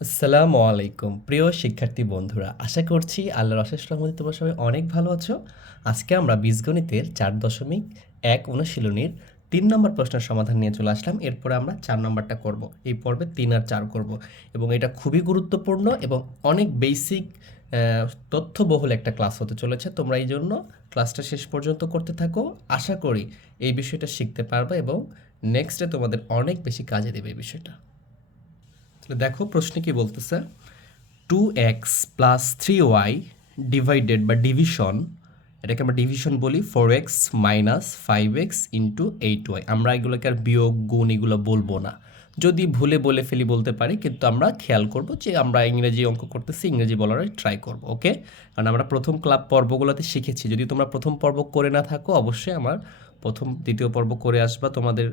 আসসালামু আলাইকুম। প্রিয় শিক্ষার্থী বন্ধুরা, আশা করছি আল্লাহর অশেষ রহমতে তোমরা সবাই অনেক ভালো আছো। আজকে আমরা বীজগণিতের চার দশমিক এক অনুশীলনীর তিন নম্বর প্রশ্নের সমাধান নিয়ে চলে আসলাম। এরপরে আমরা চার নম্বরটা করব। এই পর্বে তিন আর চার করব এবং এটা খুবই গুরুত্বপূর্ণ এবং অনেক বেসিক তথ্যবহুল একটা ক্লাস হতে চলেছে। তোমরা এই জন্য ক্লাসটা শেষ পর্যন্ত করতে থাকো। আশা করি এই বিষয়টা শিখতে পারবে এবং নেক্সটে তোমাদের অনেক বেশি কাজে দেবে এই বিষয়টা। তাহলে দেখো প্রশ্নে কি বলতেছে? Two x plus three y divided বা ডিভিশন এটাকে আমরা ডিভিশন বলি four x minus five x into eight y আমরা এগুলোকে আর বিয়োগ, গুণ এগুলো বলব না। যদি ভুলে বলে ফেলি বলতে পারি, কিন্তু আমরা খেয়াল করব যে আমরা ইংরেজি অঙ্ক করতেছি, ইংরেজি বলার ট্রাই করব ওকে কারণ আমরা প্রথম ক্লাব পর্বগুলোতে শিখেছি। যদি তোমরা প্রথম পর্ব করে না থাকো, অবশ্যই আমার প্রথম, দ্বিতীয় পর্ব করে আসবা তোমাদের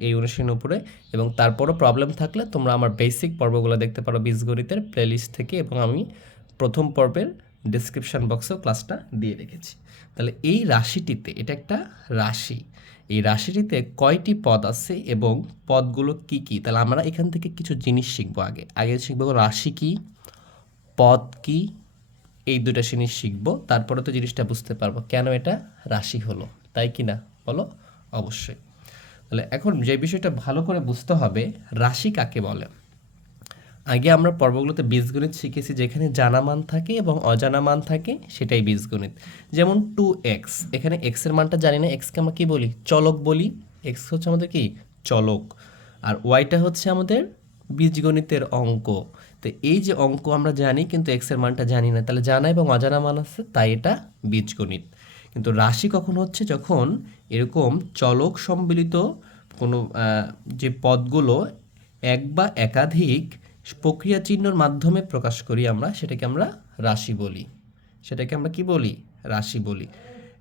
এই অনুশীলনের উপরে। এবং তারপরও প্রবলেম থাকলে তোমরা আমার বেসিক পর্বগুলো দেখতে পারো, বীজগণিতের প্লেলিস্ট থেকে। এবং আমি প্রথম পর্বের ডিসক্রিপশন বক্সেও ক্লাসটা দিয়ে রেখেছি। তাহলে এই রাশিটিতে, এটা একটা রাশি, এই রাশিটিতে কয়টি পদ আছে এবং পদগুলো কি কি? তাহলে আমরা এখান থেকে কিছু জিনিস শিখব আগে। আগে শিখব রাশি কি, পদ কি, এই দুটো জিনিস শিখব, তারপরে তো জিনিসটা বুঝতে পারব কেন এটা রাশি হলো, তাই কি না বলো? অবশ্যই। তাহলে এখন যে বিষয়টা ভালো করে বুঝতে হবে, রাশি কাকে বলে? আগে আমরা পর্বগুলোতে বীজগণিত শিখেছি যেখানে জানা মান থাকে এবং অজানা মান থাকে, সেটাই বীজগণিত। যেমন টু এক্স এখানে এক্সের মানটা জানি না এক্সকে আমরা কী বলি? চলক বলি। এক্স হচ্ছে আমাদের কি? চলক। আর ওয়াইটা হচ্ছে আমাদের বীজগণিতের অঙ্ক। তো এই যে অঙ্ক আমরা জানি, কিন্তু এক্সের মানটা জানি না। তাহলে জানা এবং অজানা মান আছে, তাই এটা বীজগণিত। কিন্তু রাশি কখন হচ্ছে? যখন এরকম চলক সম্মিলিত কোনো যে পদগুলো এক বা একাধিক প্রক্রিয়া চিহ্নর মাধ্যমে প্রকাশ করি আমরা, সেটাকে আমরা রাশি বলি। সেটাকে আমরা কি বলি? রাশি বলি।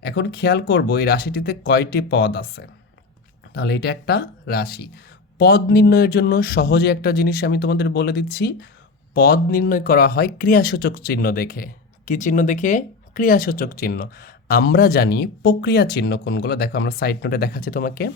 এখন খেয়াল করব, এই রাশিটিতে কয়টি পদ আছে? তাহলে এটা একটা রাশি। পদ নির্ণয়ের জন্য সহজে একটা জিনিস আমি তোমাদের বলে দিচ্ছি। পদ নির্ণয় করা হয় ক্রিয়াসূচক চিহ্ন দেখে। কি চিহ্ন দেখে? ক্রিয়াসূচক চিহ্ন। আমরা জানি প্রক্রিয়া চিহ্ন কোনগুলো। দেখো, আমরা সাইড নোটে দেখাচ্ছি তোমাকে।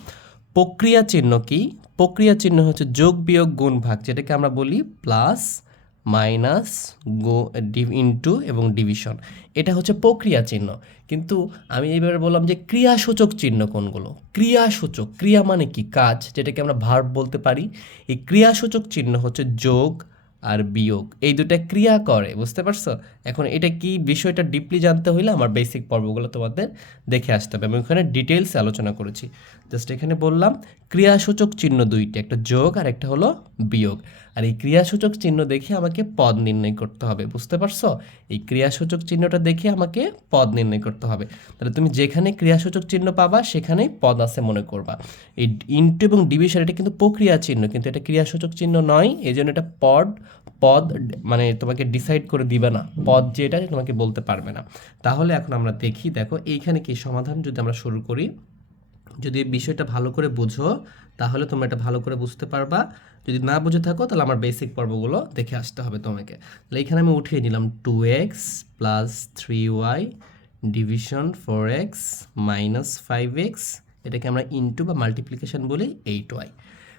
প্রক্রিয়া চিহ্ন কি? প্রক্রিয়া চিহ্ন হচ্ছে যোগ, বিয়োগ, গুণ, ভাগ, যেটাকে আমরা বলি প্লাস, মাইনাস, গো, ডিভ ইন্টু এবং ডিভিশন। এটা হচ্ছে প্রক্রিয়া চিহ্ন। কিন্তু আমি এবারে বললাম যে ক্রিয়াসূচক চিহ্ন কোনগুলো? ক্রিয়াসূচক। ক্রিয়া মানে কি? কাজ, যেটাকে আমরা ভার্ব বলতে পারি। এই ক্রিয়াসূচক চিহ্ন হচ্ছে যোগ আর বিয়োগ। এই দুটা ক্রিয়া করে, বুঝতে পারছ? এখন এটা কি বিষয়টা ডিপলি জানতে হইলে আমার বেসিক পর্বগুলো তোমাদের দেখে আসতে হবে। আমি ওখানে ডিটেলস আলোচনা করেছি। জাস্ট এখানে বললাম, ক্রিয়াসূচক চিহ্ন দুইটি, একটা যোগ আর একটা হলো বিয়োগ। আর এই ক্রিয়াসূচক চিহ্ন দেখে আমাকে পদ নির্ণয় করতে হবে, বুঝতে পারছ? এই ক্রিয়াসূচক চিহ্নটা দেখে আমাকে পদ নির্ণয় করতে হবে। তাহলে তুমি যেখানে ক্রিয়াসূচক চিহ্ন পাবা, সেখানেই পদ আছে মনে করবা। এই ইন্টু এবং ডিভিশন এটা কিন্তু প্রক্রিয়া চিহ্ন, কিন্তু এটা ক্রিয়াসূচক চিহ্ন নয় এই জন্য এটা পদ পদ মানে তোমাকে ডিসাইড করে দিবে না। পদ যেটা, তোমাকে বলতে পারবে না। তাহলে এখন আমরা দেখি, দেখো, এইখানে কি সমাধান যদি আমরা শুরু করি। যদি বিষয়টা ভালো করে বুঝো, তাহলে তোমরা এটা ভালো করে বুঝতে পারবা। যদি না বুঝে থাকো, তাহলে আমার বেসিক পর্বগুলো দেখে আসতে হবে তোমাকে। তাহলে এখানে আমি উঠিয়ে নিলাম two x plus three y division four x minus five x এটাকে আমরা ইন্টু বা মাল্টিপ্লিকেশন বলি এইট ওয়াই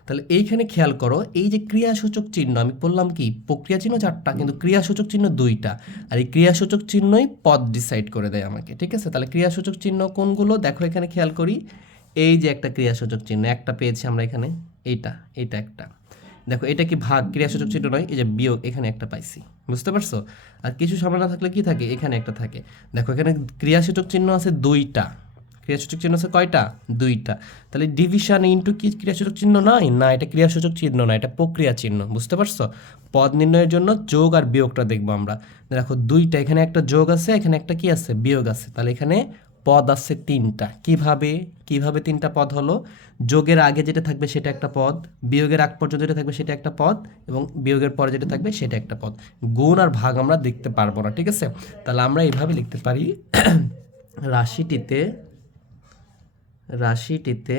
তাহলে এইখানে খেয়াল করো, এই যে ক্রিয়াসূচক চিহ্ন, আমি বললাম কি, প্রক্রিয়া চিহ্ন চারটা, কিন্তু ক্রিয়াসূচক চিহ্ন দুইটা। আর এই ক্রিয়াসূচক চিহ্নই পদ ডিসাইড করে দেয় আমাকে, ঠিক আছে? তাহলে ক্রিয়াসূচক চিহ্ন কোনগুলো? দেখো এখানে খেয়াল করি। এই যে একটা ক্রিয়াসূচক চিহ্ন, একটা পেয়েছি আমরা এখানে, এইটা এইটা একটা। দেখো, এটা কি ভাগ? ক্রিয়াসূচক চিহ্ন নয়, এই যে বিয়োগ, এখানে একটা পাইছি। বুঝতে পারছ? আর কিছু সামনে না থাকলে কি থাকে? এখানে একটা থাকে। দেখো, এখানে ক্রিয়াসূচক চিহ্ন আছে দুইটা। ক্রিয়াসূচক চিহ্ন আছে কয়টা? দুইটা। তাহলে ডিভিশন ইন্টু কি ক্রিয়াসূচক চিহ্ন নয় না, এটা ক্রিয়াসূচক চিহ্ন না, এটা প্রক্রিয়া চিহ্ন। বুঝতে পারছ? পদ নির্ণয়ের জন্য যোগ আর বিয়োগটা দেখব আমরা। দেখো, দুইটা, এখানে একটা যোগ আছে, এখানে একটা কি আছে? বিয়োগ আছে। তাহলে এখানে পদ আছে তিনটা। কীভাবে? কীভাবে তিনটা পদ হলো? যোগের আগে যেটা থাকবে সেটা একটা পদ, বিয়োগের আগ পর্যন্ত যেটা থাকবে সেটা একটা পদ, এবং বিয়োগের পরে যেটা থাকবে সেটা একটা পদ। গুণ আর ভাগ আমরা দেখতে পারব না, ঠিক আছে? তাহলে আমরা এইভাবে লিখতে পারি, রাশিটিতে রাশিটিতে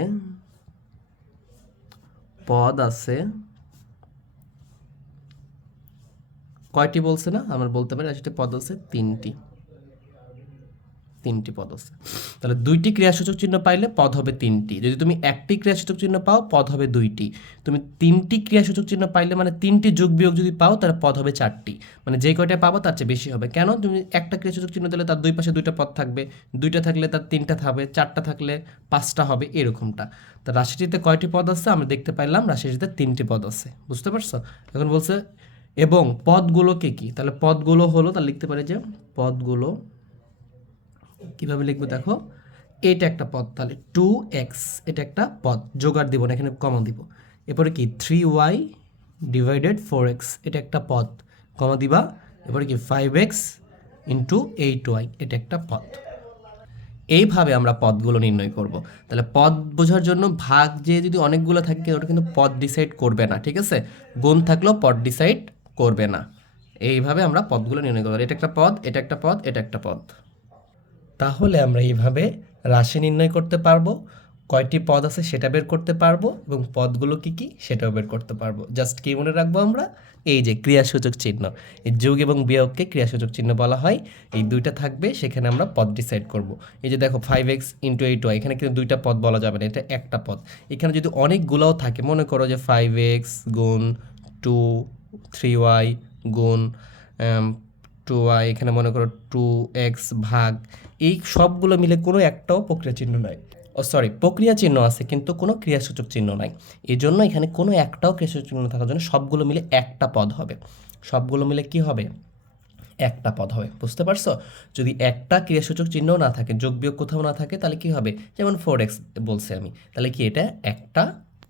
পদ আছে কয়টি বলছে না? আমরা বলতে পারি রাশিতে পদ আছে তিনটি। তিনটি পদ আছে। তাহলে দুইটি ক্রিয়াসূচক চিহ্ন পাইলে পদ হবে তিনটি। যদি তুমি একটি ক্রিয়াসূচক চিহ্ন পাও, পদ হবে দুইটি। তুমি তিনটি ক্রিয়াসূচক চিহ্ন পাইলে মানে তিনটি যোগ বিয়োগ যদি পাও, তাহলে পদ হবে চারটি। মানে যে কয়টা পাবো, তার চেয়ে বেশি হবে। কেন? তুমি একটা ক্রিয়াসূচক চিহ্ন দিলে তার দুই পাশে দুইটা পদ থাকবে। দুইটা থাকলে তার তিনটা থাকবে, চারটা থাকলে পাঁচটা হবে, এরকমটা। তা রাশিটিতে কয়টি পদ আছে? আমরা দেখতে পাইলাম রাশিটিতে তিনটি পদ আছে। বুঝতে পারছ? এখন বলছে, এবং পদগুলোকে কি? তাহলে পদগুলো হলো, তাহলে লিখতে পারি যে পদগুলো কীভাবে লিখব দেখো? এটা একটা পদ তাহলে টু এক্স এটা একটা পদ। জোগাড় দিব না, এখানে কমা দিব। এরপরে কি? Three y divided four x এটা একটা পদ। কমা দিবা। এরপরে কি? Five x into eight y এটা একটা পদ। এইভাবে আমরা পদগুলো নির্ণয় করব। তাহলে পদ বোঝার জন্য ভাগ যে যদি অনেকগুলো থাকে, ওটা কিন্তু পদ ডিসাইড করবে না, ঠিক আছে? গুণ থাকলেও পদ ডিসাইড করবে না। এইভাবে আমরা পদগুলো নির্ণয় করব। এটা একটা পদ, এটা একটা পদ, এটা একটা পদ। তাহলে আমরা এইভাবে রাশি নির্ণয় করতে পারব, কয়টি পদ আছে সেটা বের করতে পারব এবং পদগুলো কি কি সেটাও বের করতে পারব। জাস্ট কি মনে রাখব আমরা? এই যে ক্রিয়াসূচক চিহ্ন, এই যোগ এবং বিয়োগকে ক্রিয়াসূচক চিহ্ন বলা হয়, এই দুইটা থাকবে, সেখানে আমরা পদ ডিসাইড করব। এই যে দেখো five x into eight y এখানে কিন্তু দুইটা পদ বলা যাবে না, এটা একটা পদ। এখানে যদি অনেকগুলোও থাকে, মনে করো যে ফাইভ এক্স গুণ টু থ্রি ওয়াই গুণ টু ওয়াই এখানে মনে করো টু এক্স ভাগ, এই সবগুলো মিলে কোনো একটাও প্রক্রিয়া চিহ্ন নাই। ও সরি প্রক্রিয়া চিহ্ন আছে, কিন্তু কোনো ক্রিয়াসূচক চিহ্ন নাই। এই জন্য এখানে কোনো একটাও ক্রিয়াসূচক চিহ্ন থাকার জন্য সবগুলো মিলে একটা পদ হবে। সবগুলো মিলে কি হবে? একটা পদ হবে, বুঝতে পারছ? যদি একটা ক্রিয়াসূচক চিহ্ন না থাকে, যোগ বিয়োগ কোথাও না থাকে, তাহলে কি হবে? যেমন ফোর এক্স বলছি আমি, তাহলে কি এটা একটা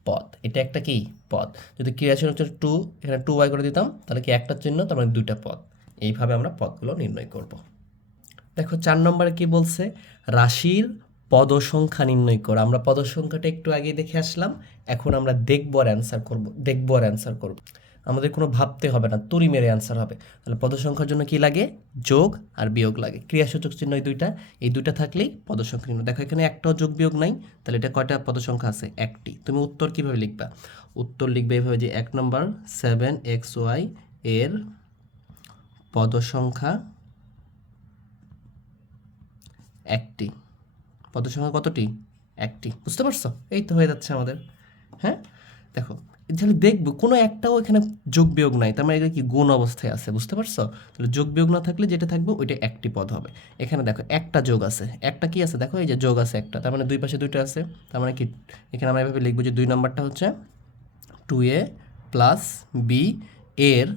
পদ, এটা একটা কি? পদ। যদি ক্রিয়াসূচক টু এখানে টু ওয়াই করে দিতাম, তাহলে কি একটা চিহ্ন, তার মানে দুইটা পদ। এইভাবে আমরা পদগুলো নির্ণয় করব। দেখো, চার নম্বরে কি বলছে? রাশির পদ সংখ্যা নির্ণয় করো। আমরা পদ সংখ্যাটা একটু আগে দেখে আসলাম। এখন আমরা দেখব আর অ্যান্সার করব, দেখব আর অ্যান্সার করব। আমাদের কোনো ভাবতে হবে না তুরি মেরে অ্যান্সার হবে। তাহলে পদ সংখ্যার জন্য কি লাগে? যোগ আর বিয়োগ লাগে। ক্রিয়াসূচক চিহ্ন এই দুইটা এই দুইটা থাকলেই পদ সংখ্যা নির্ণয়। দেখো, এখানে একটাও যোগ বিয়োগ নাই। তাহলে এটা কয়টা পদ সংখ্যা আছে? একটি। তুমি উত্তর কীভাবে লিখবা? উত্তর লিখবে এভাবে যে এক নম্বর সেভেন এক্স ওয়াই এর পদ সংখ্যা একটি। পদ সংখ্যা কতটি? একটি। বুঝতে পারছ? এই তো হয়ে যাচ্ছে আমাদের। হ্যাঁ? দেখো, তাহলে দেখব, কোনো একটাও এখানে যোগ বিয়োগ নাই, তার মানে কি গুণ অবস্থায় আছে, বুঝতে পারছ? তাহলে যোগ বিয়োগ না থাকলে যেটা থাকবে, ওইটা একটি পদ হবে। এখানে দেখো, একটা যোগ আছে। একটা কি আছে? দেখো, এই যে যোগ আছে একটা, তার মানে দুই পাশে দুইটা আছে। তার মানে কি, এখানে আমরা এভাবে লিখব যে দুই নম্বরটা হচ্ছে টু এ প্লাস বি এর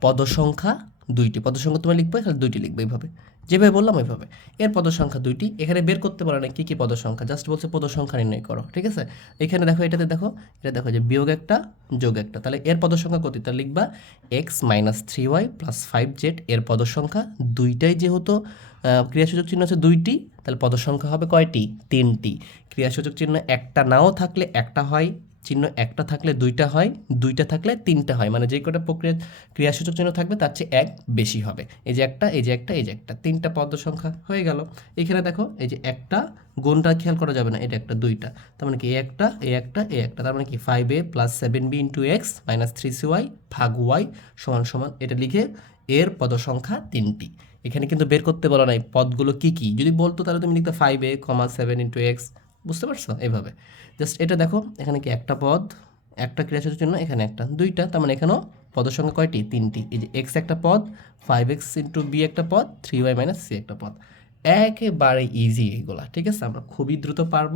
পদ সংখ্যা দুইটি পদ সংখ্যা তুমি লিখবে, তাহলে দুইটি লিখবে এইভাবে। যেভাবে বললাম ওইভাবে। এর পদ সংখ্যা দুইটি। এখানে বের করতে পারো না কী কী পদ সংখ্যা জাস্ট বলছে পদ সংখ্যা নির্ণয় করো, ঠিক আছে? এখানে দেখো, এটাতে দেখো, এটা দেখো যে বিয়োগ একটা, যোগ একটা। তাহলে এর পদ সংখ্যা কত? তাহলে লিখবা x minus three y plus five z এর পদ সংখ্যা দুইটাই যেহেতু ক্রিয়াসূচক চিহ্ন আছে দুইটি, তাহলে পদ সংখ্যা হবে কয়টি? তিনটি। ক্রিয়াসূচক চিহ্ন একটা নাও থাকলে একটা হয় চিহ্ন একটা থাকলে দুইটা হয়, দুইটা থাকলে তিনটা হয়। মানে যে কটা প্রক্রিয়া, ক্রিয়াসূচক চিহ্ন থাকবে, তার চেয়ে এক বেশি হবে। এই যে একটা, এই যে একটা, এই যে একটা, তিনটা পদ সংখ্যা হয়ে গেল। এখানে দেখো, এই যে একটা, গুণটা খেয়াল করা যাবে না, এটা একটা, দুইটা। তার মানে কি, এ একটা এ একটা এ একটা, তার মানে কি five a plus seven b into x minus three c y ভাগ ওয়াই সমান সমান, এটা লিখে এর পদ সংখ্যা তিনটি। এখানে কিন্তু বের করতে বলা নাই, পদগুলো কি কি? যদি বলতো তাহলে তুমি লিখতে five a comma seven into x বুঝতে পারছ? এইভাবে। জাস্ট এটা দেখো, এখানে কি একটা পদ, একটা ক্রিয়াসূচক জন্য এখানে একটা, দুইটা, তার মানে এখানেও পদের সংখ্যা কয়টি? তিনটি। এই যে এক্স একটা পদ ফাইভ এক্স ইন্টু বি একটা পদ থ্রি ওয়াই মাইনাস সি একটা পদ। একেবারে ইজি এইগুলা ঠিক আছে? আমরা খুবই দ্রুত পারব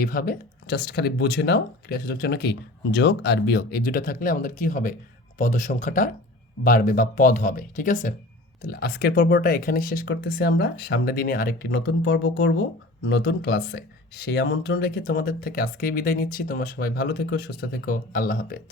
এইভাবে। জাস্ট খালি বুঝে নাও ক্রিয়াসূচক জন্য কি? যোগ আর বিয়োগ, এই দুটো থাকলে আমাদের কি হবে? পদ সংখ্যাটা বাড়বে বা পদ হবে, ঠিক আছে? তাহলে আজকের পর্বটা এখানে শেষ করতেছি আমরা। সামনের দিনে আরেকটি নতুন পর্ব করব নতুন ক্লাসে সেই আমন্ত্রণ রেখে তোমাদের থেকে আজকেই বিদায় নিচ্ছি। তোমার সবাই ভালো থেকো, সুস্থ থেকো। আল্লাহ হাফেজ।